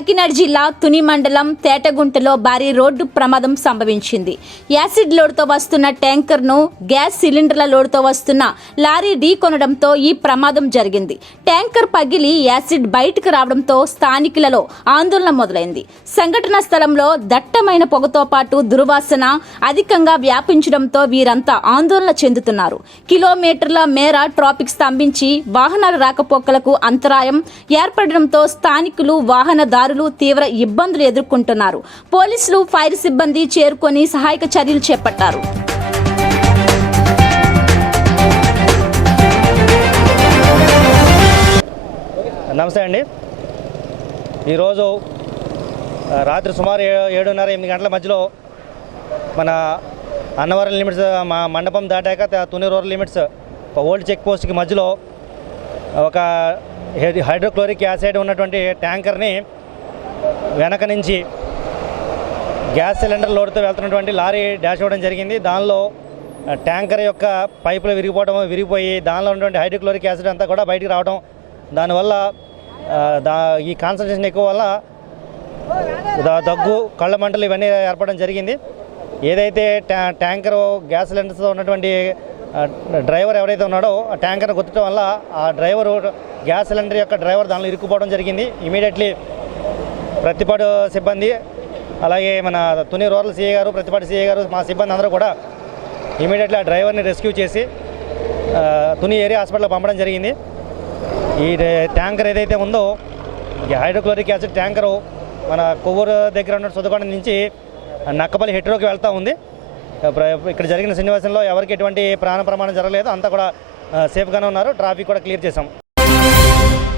కాకినాడ జిల్లా తుని మండలం తేటగుంటలో భారీ రోడ్డు ప్రమాదం సంభవించింది. యాసిడ్ లోడ్తో వస్తున్న ట్యాంకర్ను గ్యాస్ సిలిండర్ల లోడ్తో వస్తున్న లారీ ఢీకొనడంతో ఈ ప్రమాదం జరిగింది. ట్యాంకర్ పగిలి యాసిడ్ బయటకు రావడంతో స్థానికులలో ఆందోళన మొదలైంది. సంఘటన స్థలంలో దట్టమైన పొగతో పాటు దుర్వాసన అధికంగా వ్యాపించడంతో వీరంతా ఆందోళన చెందుతున్నారు. కిలోమీటర్ల మేర ట్రాఫిక్ స్తంభించి వాహనాల రాకపోకలకు అంతరాయం ఏర్పడడంతో స్థానికులు వాహనదారు వాహనదారులు తీవ్ర ఇబ్బందులు ఎదుర్కొంటున్నారు. పోలీసులు ఫైర్ సిబ్బంది చేరుకొని సహాయక చర్యలు చేపట్టారు. నమస్తే అండి. ఈరోజు రాత్రి సుమారు ఏడున్నర ఎనిమిది గంటల మధ్యలో మన అన్నవరం లిమిట్స్ మా మండపం దాటాక Tuni rural limits old check పోస్ట్కి మధ్యలో ఒక హైడ్రోక్లోరిక్ యాసిడ్ ఉన్నటువంటి ట్యాంకర్ని వెనక నుంచి గ్యాస్ సిలిండర్ లోడ్తో వెళ్తున్నటువంటి లారీ డాష్ అవ్వడం జరిగింది. దానిలో ట్యాంకర్ యొక్క పైపులు విరిగిపోవడం విరిగిపోయి దానిలో ఉన్నటువంటి హైడ్రోక్లోరిక్ యాసిడ్ అంతా కూడా బయటికి రావడం దానివల్ల దా ఈ కాన్సన్ట్రేషన్ ఎక్కువ వల్ల దగ్గు కళ్ళ మంటలు ఇవన్నీ ఏర్పడడం జరిగింది. ఏదైతే ట్యా ట్యాంకర్ గ్యాస్ సిలిండర్స్తో ఉన్నటువంటి డ్రైవర్ ఎవరైతే ఉన్నాడో ఆ ట్యాంకర్ను గుర్తడం వల్ల ఆ డ్రైవరు గ్యాస్ సిలిండర్ యొక్క డ్రైవర్ దానిలో ఇరుక్కుపోవడం జరిగింది. ఇమీడియట్లీ ప్రతిపాడు సిబ్బంది అలాగే మన తుని రూరల్ సీఏ గారు ప్రతిపాడు సీఏ గారు మా సిబ్బంది అందరూ కూడా ఇమీడియట్లీ ఆ డ్రైవర్ని రెస్క్యూ చేసి తుని ఏరియా హాస్పిటల్కి పంపడం జరిగింది. ఈ డే- ట్యాంకర్ ఏదైతే ఉందో ఈ హైడ్రోక్లోరిక్ యాసిడ్ ట్యాంకరు మన కొవ్వూరు దగ్గర ఉన్న సుద్దకొండ నుంచి నక్కపల్లి హెట్రోకి వెళ్తూ ఉంది. ప్ర- ఇక్కడ జరిగిన సన్నివేశంలో ఎవరికి ఎటువంటి ప్రాణ ప్రమాణం జరగలేదు అంతా కూడా సేఫ్గానే ఉన్నారు. ట్రాఫిక్ కూడా క్లియర్ చేసాం